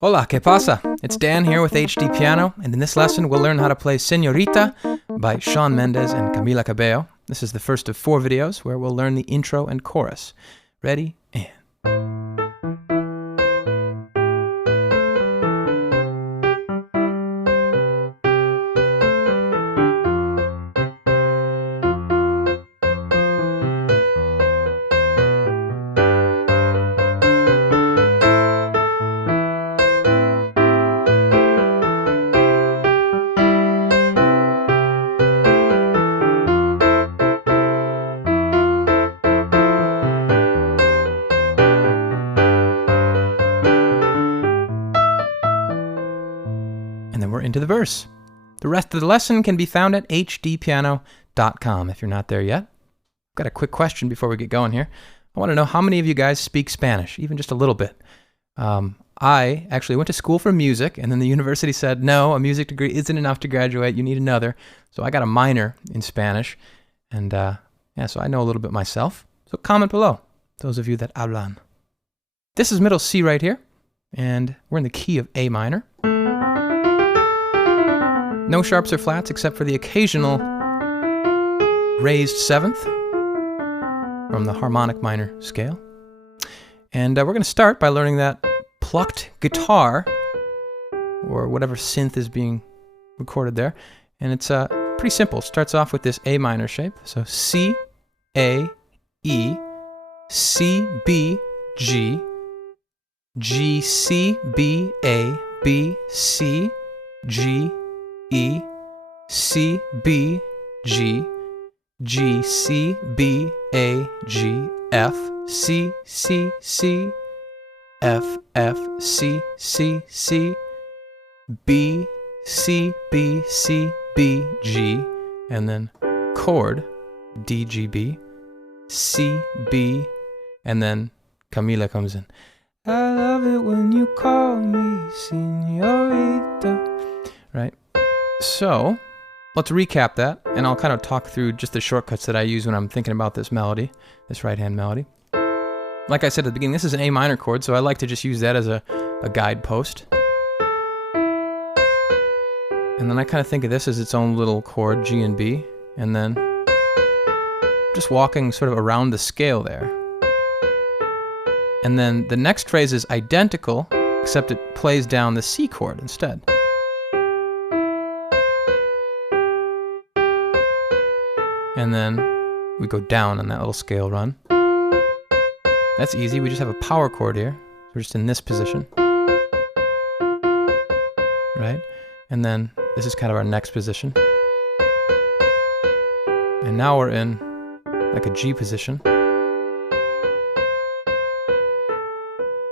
Hola, ¿qué pasa? It's Dan here with HDpiano, and in this lesson we'll learn how to play Señorita by Shawn Mendes and Camila Cabello. This is the first of 4 videos where we'll learn the intro and chorus. Ready? And... and then we're into the verse. The rest of the lesson can be found at HDpiano.com if you're not there yet. I've got a quick question before we get going here. I want to know how many of you guys speak Spanish, even just a little bit. I actually went to school for music, and then the university said, no, a music degree isn't enough to graduate, you need another. So I got a minor in Spanish, and so I know a little bit myself. So comment below, those of you that hablan. This is middle C right here, and we're in the key of A minor. No sharps or flats except for the occasional raised 7th from the harmonic minor scale. And we're going to start by learning that plucked guitar, or whatever synth is being recorded there. And it's pretty simple. It starts off with this A minor shape. So C, A, E, C, B, G, G, C, B, A, B, C, G, E, C, B, G, G, C, B, A, G, F, C, C, C, F, F, C, C, C, B, C, B, C, B, G, and then chord, D, G, B, C, B, and then Camila comes in. I love it when you call me Señorita. Right? So, let's recap that, and I'll kind of talk through just the shortcuts that I use when I'm thinking about this melody, this right-hand melody. Like I said at the beginning, this is an A minor chord, so I like to just use that as a guidepost. And then I kind of think of this as its own little chord, G and B, and then just walking sort of around the scale there. And then the next phrase is identical, except it plays down the C chord instead. And then we go down on that little scale run. That's easy, we just have a power chord here. So we're just in this position. Right? And then this is kind of our next position. And now we're in like a G position.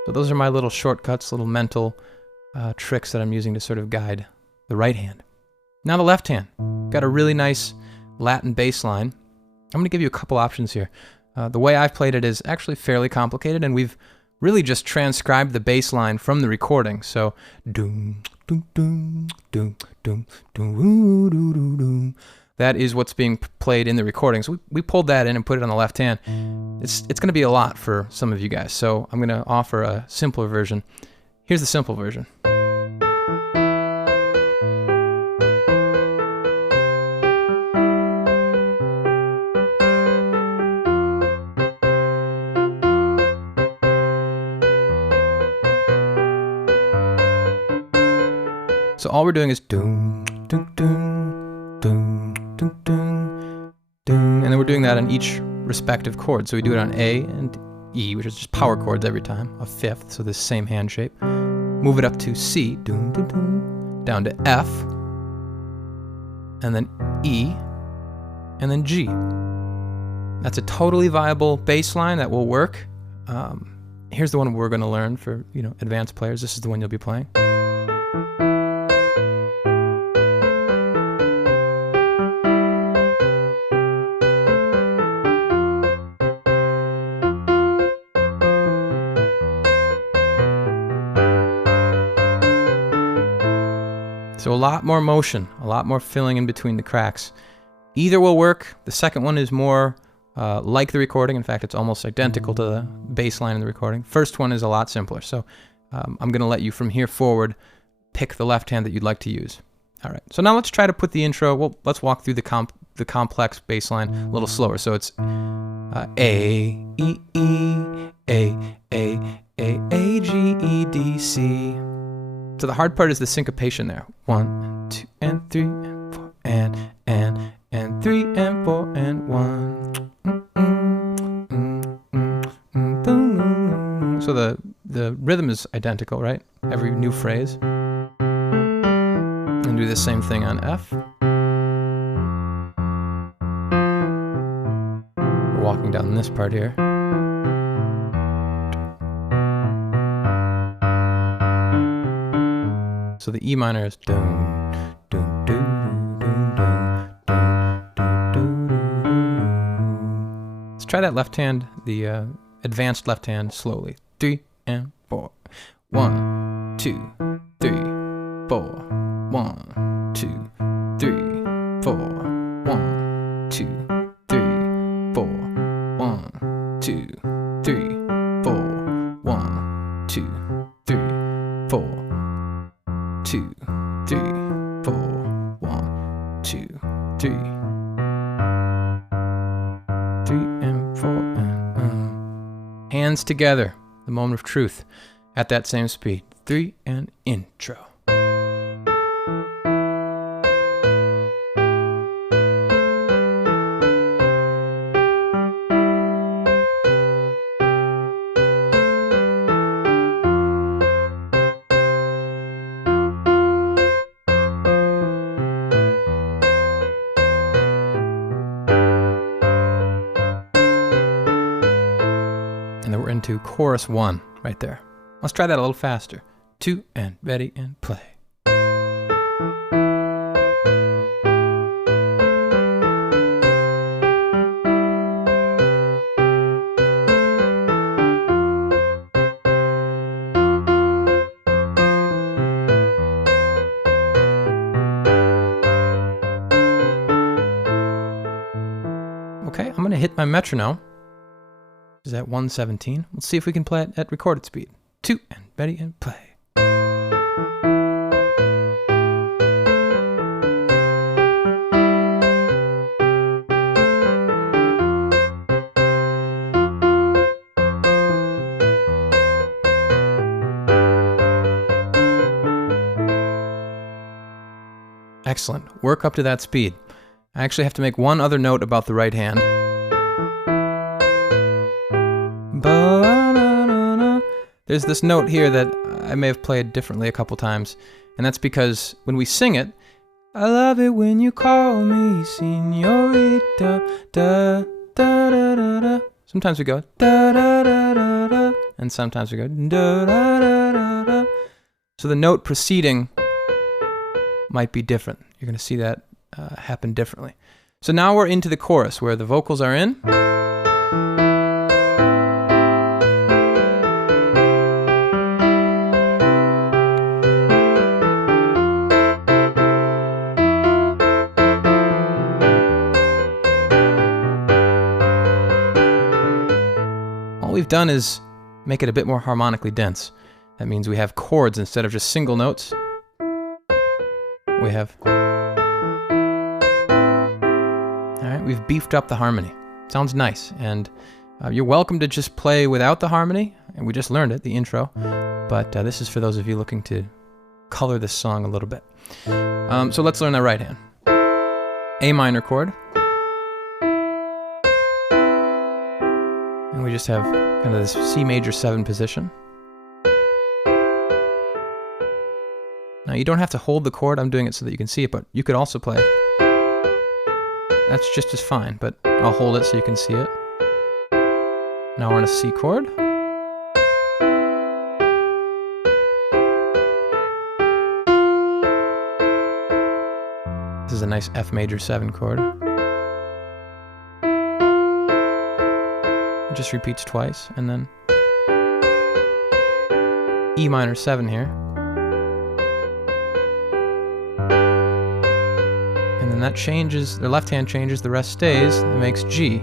So those are my little shortcuts, little mental tricks that I'm using to sort of guide the right hand. Now the left hand. Got a really nice Latin bass line. I'm going to give you a couple options here. The way I've played it is actually fairly complicated, and we've really just transcribed the bass line from the recording. So, doom, doom, doom, doom, doom, doom, doom, doom. That is what's being played in the recording. So we pulled that in and put it on the left hand. It's going to be a lot for some of you guys, so I'm going to offer a simpler version. Here's the simple version. So all we're doing is doom, doom, doom, doom, doom, doom, doom, and then we're doing that on each respective chord. So we do it on A and E, which is just power chords every time, a 5th, so this same hand shape. Move it up to C, doom, doom, doom, down to F, and then E, and then G. That's a totally viable bass line that will work. Here's the one we're going to learn for advanced players. This is the one you'll be playing. So a lot more motion, a lot more filling in between the cracks. Either will work. The second one is more like the recording. In fact, it's almost identical to the bass line in the recording. First one is a lot simpler. So I'm going to let you from here forward pick the left hand that you'd like to use. All right, so now let's try to put the intro, well, let's walk through the complex bass line a little slower. So it's A, E, E, A, G, E, D, C. So the hard part is the syncopation there. 1, 2, and 3, and 4, and 3, and 4, and 1. So the rhythm is identical, right? Every new phrase. And do the same thing on F. We're walking down this part here. So the E minor is dun, dun, dun, dun, dun, dun, dun, dun, dun. Let's try that left hand, the advanced left hand, slowly. 3 and 4. 1, 2, 3, 4. 1, 2, 3, 4. 1, 2, 3, 4. 1, 2, 3, 4. 1, 2, 3, 4. 2, 3, 4. 1, 2, 3. 3 and 4 and hands together. The moment of truth at that same speed. 3 and intro. And then we're into chorus 1 right there. Let's try that a little faster. 2 and ready and play. Okay, I'm going to hit my metronome. Is at 117. Let's see if we can play it at recorded speed. 2 and ready and play. Excellent. Work up to that speed. I actually have to make one other note about the right hand. There's this note here that I may have played differently a couple times, and that's because when we sing it, I love it when you call me Señorita, da da da da da. Sometimes we go da da da da da, and sometimes we go da da da da da. So the note preceding might be different. You're going to see that happen differently. So now we're into the chorus where the vocals are in. All we've done is make it a bit more harmonically dense. That means we have chords instead of just single notes. We have... Alright, we've beefed up the harmony. Sounds nice, and you're welcome to just play without the harmony, and we just learned it, the intro, but this is for those of you looking to color this song a little bit. So let's learn that right hand. A minor chord. And we just have kind of this C major 7 position. Now you don't have to hold the chord, I'm doing it so that you can see it, but you could also play. That's just as fine, but I'll hold it so you can see it. Now we're on a C chord. This is a nice F major 7 chord. It just repeats twice, and then E minor 7 here. And then that changes, the left hand changes, the rest stays, it makes G.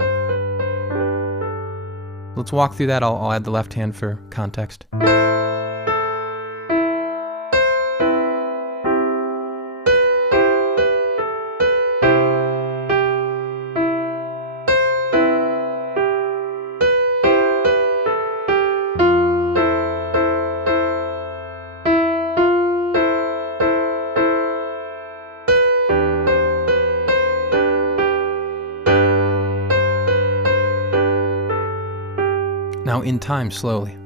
Let's walk through that, I'll add the left hand for context. Now in time, slowly.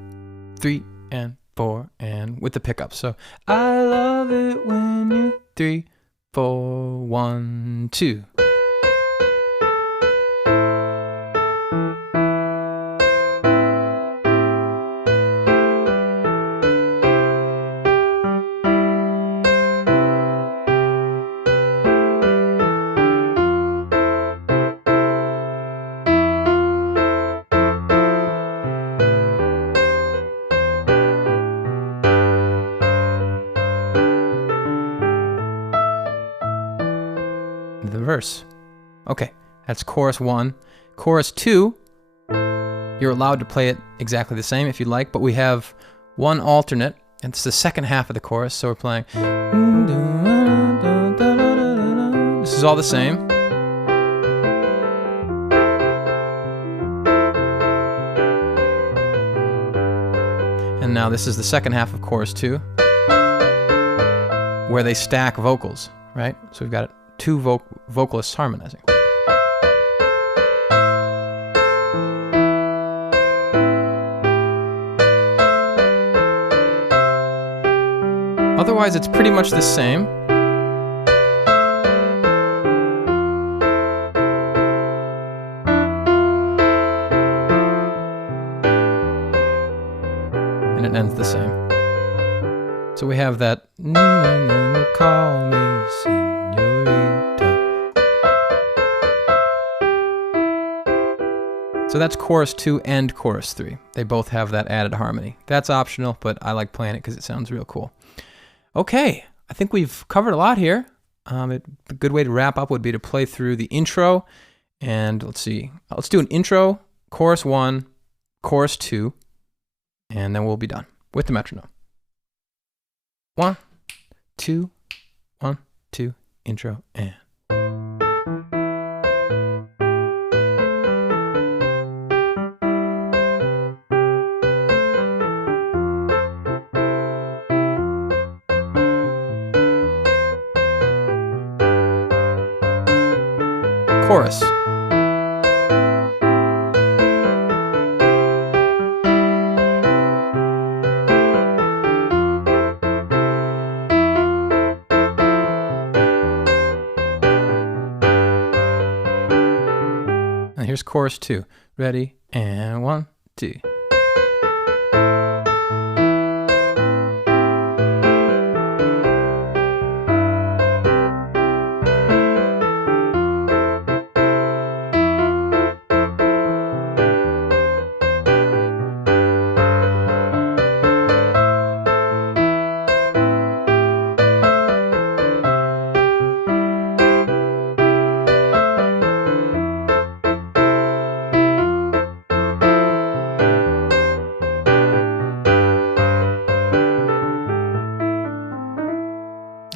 3 and 4 and with the pickup. So I love it when you 3, 4, 1, 2. The verse. Okay, that's chorus 1. Chorus 2, you're allowed to play it exactly the same if you like, but we have one alternate, and it's the second half of the chorus, so we're playing. This is all the same. And now this is the second half of chorus 2, where they stack vocals, right? So we've got 2 vocalists harmonizing. Otherwise, it's pretty much the same. And it ends the same. So we have that, call me Señorita. So that's chorus 2 and chorus 3. They both have that added harmony. That's optional, but I like playing it because it sounds real cool. Okay, I think we've covered a lot here. A good way to wrap up would be to play through the intro. And let's see, let's do an intro, chorus 1, chorus 2, and then we'll be done with the metronome. 1, 2, 1, 2, intro, and. Chorus. And here's chorus 2. Ready? And 1, 2.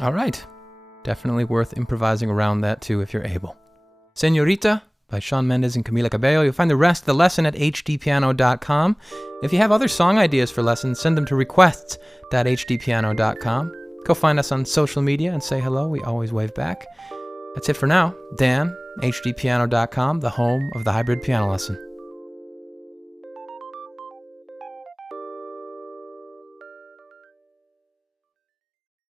All right. Definitely worth improvising around that too if you're able. Señorita by Shawn Mendes and Camila Cabello. You'll find the rest of the lesson at HDpiano.com. If you have other song ideas for lessons, send them to requests.hdpiano.com. Go find us on social media and say hello. We always wave back. That's it for now. Dan, HDpiano.com, the home of the hybrid piano lesson.